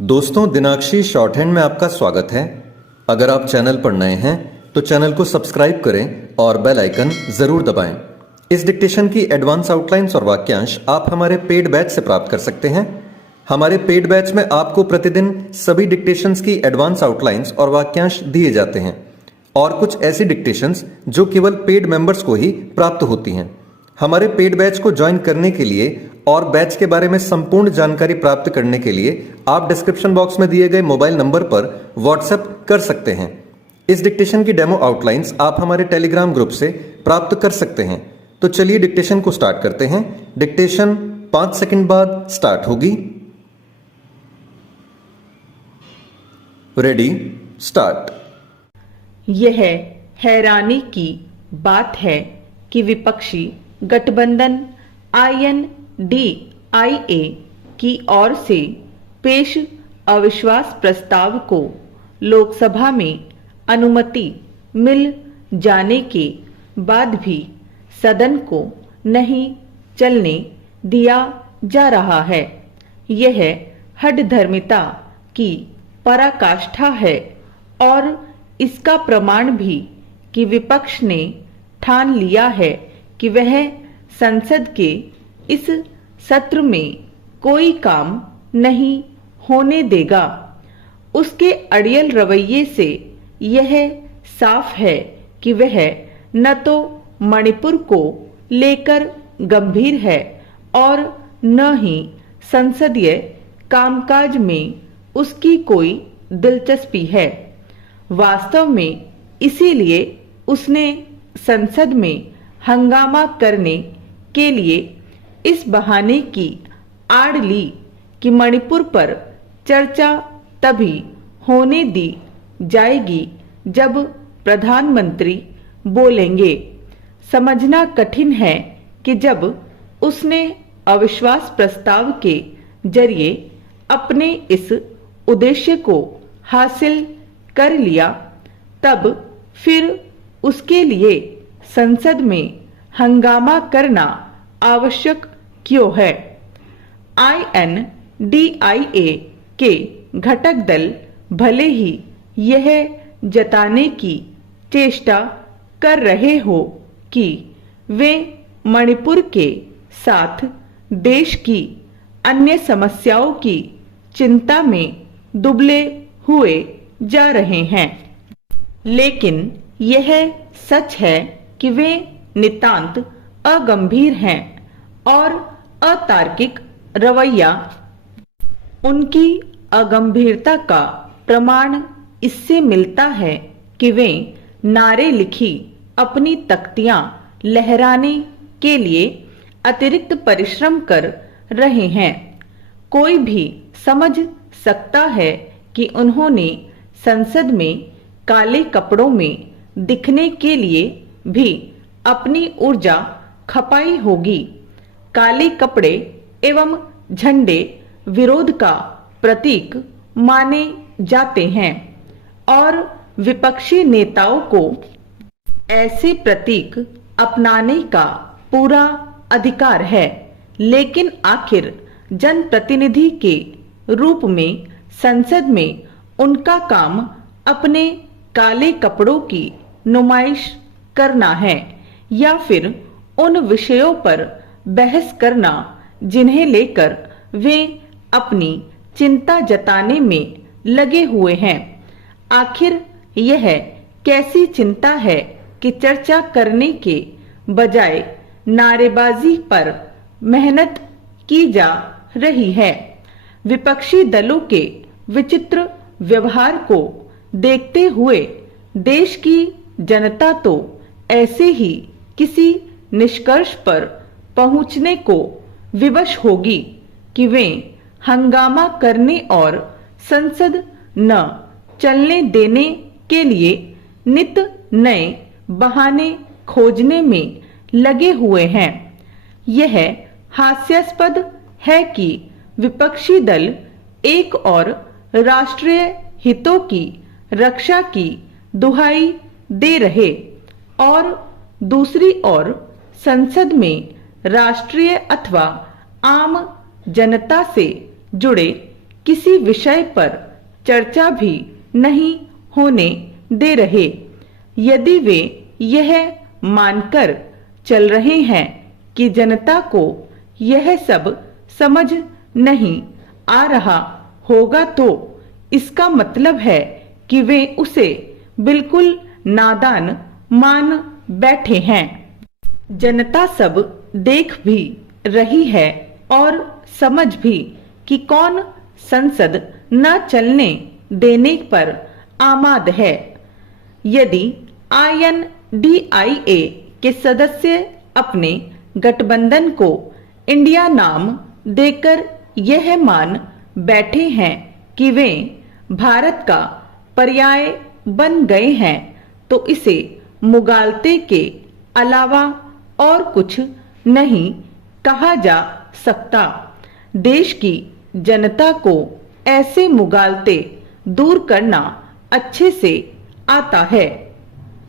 दोस्तों, दिनाक्षी short hand में आपका स्वागत है। अगर आप चैनल पर नए हैं तो चैनल को सब्सक्राइब करें और बेल आइकन जरूर दबाएं। इस डिक्टेशन की एडवांस आउटलाइंस और वाक्यांश आप हमारे पेड बैच से प्राप्त कर सकते हैं। हमारे पेड बैच में आपको प्रतिदिन सभी डिक्टेशंस की एडवांस आउटलाइंस और वाक्यांश दिए जाते हैं और कुछ ऐसी डिक्टेशंस जो केवल पेड मेंबर्स को ही प्राप्त होती हैं। हमारे पेड बैच को ज्वाइन करने के लिए और बैच के बारे में संपूर्ण जानकारी प्राप्त करने के लिए आप डिस्क्रिप्शन बॉक्स में दिए गए मोबाइल नंबर पर व्हाट्सएप कर सकते हैं। इस डिक्टेशन की डेमो आउटलाइंस आप हमारे टेलीग्राम ग्रुप से प्राप्त कर सकते हैं। तो चलिए डिक्टेशन को स्टार्ट करते हैं। डिक्टेशन 5 सेकंड बाद स्टार्ट होगी। Ready, start. यह हैरानी की बात है कि विपक्षी गठबंधन INDIA की ओर से पेश अविश्वास प्रस्ताव को लोकसभा में अनुमति मिल जाने के बाद भी सदन को नहीं चलने दिया जा रहा है। यह हठधर्मिता की पराकाष्ठा है और इसका प्रमाण भी कि विपक्ष ने ठान लिया है कि वह संसद के इस सत्र में कोई काम नहीं होने देगा। उसके अड़ियल रवैये से यह साफ है कि वह न तो मणिपुर को लेकर गंभीर है और न ही संसदीय कामकाज में उसकी कोई दिलचस्पी है। वास्तव में इसीलिए उसने संसद में हंगामा करने के लिए इस बहाने की आड़ ली कि मणिपुर पर चर्चा तभी होने दी जाएगी जब प्रधानमंत्री बोलेंगे। समझना कठिन है कि जब उसने अविश्वास प्रस्ताव के जरिए अपने इस उद्देश्य को हासिल कर लिया, तब फिर उसके लिए संसद में हंगामा करना आवश्यक क्यों है। INDIA के घटक दल भले ही यह जताने की चेष्टा कर रहे हो कि वे मणिपुर के साथ देश की अन्य समस्याओं की चिंता में दुबले हुए जा रहे हैं, लेकिन यह सच है कि वे नितांत अगंभीर हैं और अतार्किक रवैया उनकी अगंभीरता का प्रमाण इससे मिलता है कि वे नारे लिखी अपनी तख्तियां लहराने के लिए अतिरिक्त परिश्रम कर रहे हैं। कोई भी समझ सकता है कि उन्होंने संसद में काले कपड़ों में दिखने के लिए भी अपनी ऊर्जा खपाई होगी। काले कपड़े एवं झंडे विरोध का प्रतीक माने जाते हैं और विपक्षी नेताओं को ऐसे प्रतीक अपनाने का पूरा अधिकार है, लेकिन आखिर जनप्रतिनिधि के रूप में संसद में उनका काम अपने काले कपड़ों की नुमाइश करना है या फिर उन विषयों पर बहस करना जिन्हें लेकर वे अपनी चिंता जताने में लगे हुए हैं। आखिर यह कैसी चिंता है कि चर्चा करने के बजाय नारेबाजी पर मेहनत की जा रही है। विपक्षी दलों के विचित्र व्यवहार को देखते हुए देश की जनता तो ऐसे ही किसी निष्कर्ष पर पहुंचने को विवश होगी कि वे हंगामा करने और संसद न चलने देने के लिए नित नए बहाने खोजने में लगे हुए हैं। यह हास्यास्पद है कि विपक्षी दल एक और राष्ट्रीय हितों की रक्षा की दुहाई दे रहे और दूसरी ओर संसद में राष्ट्रीय अथवा आम जनता से जुड़े किसी विषय पर चर्चा भी नहीं होने दे रहे। यदि वे यह मानकर चल रहे हैं कि जनता को यह सब समझ नहीं आ रहा होगा, तो इसका मतलब है कि वे उसे बिल्कुल नादान मान बैठे हैं। जनता सब देख भी रही है और समझ भी कि कौन संसद न चलने देने पर आमाद है। यदि INDIA के सदस्य अपने गठबंधन को इंडिया नाम देकर यह मान बैठे हैं कि वे भारत का पर्याय बन गए हैं, तो इसे मुगालते के अलावा और कुछ नहीं कहा जा सकता। देश की जनता को ऐसे मुगालते दूर करना अच्छे से आता है।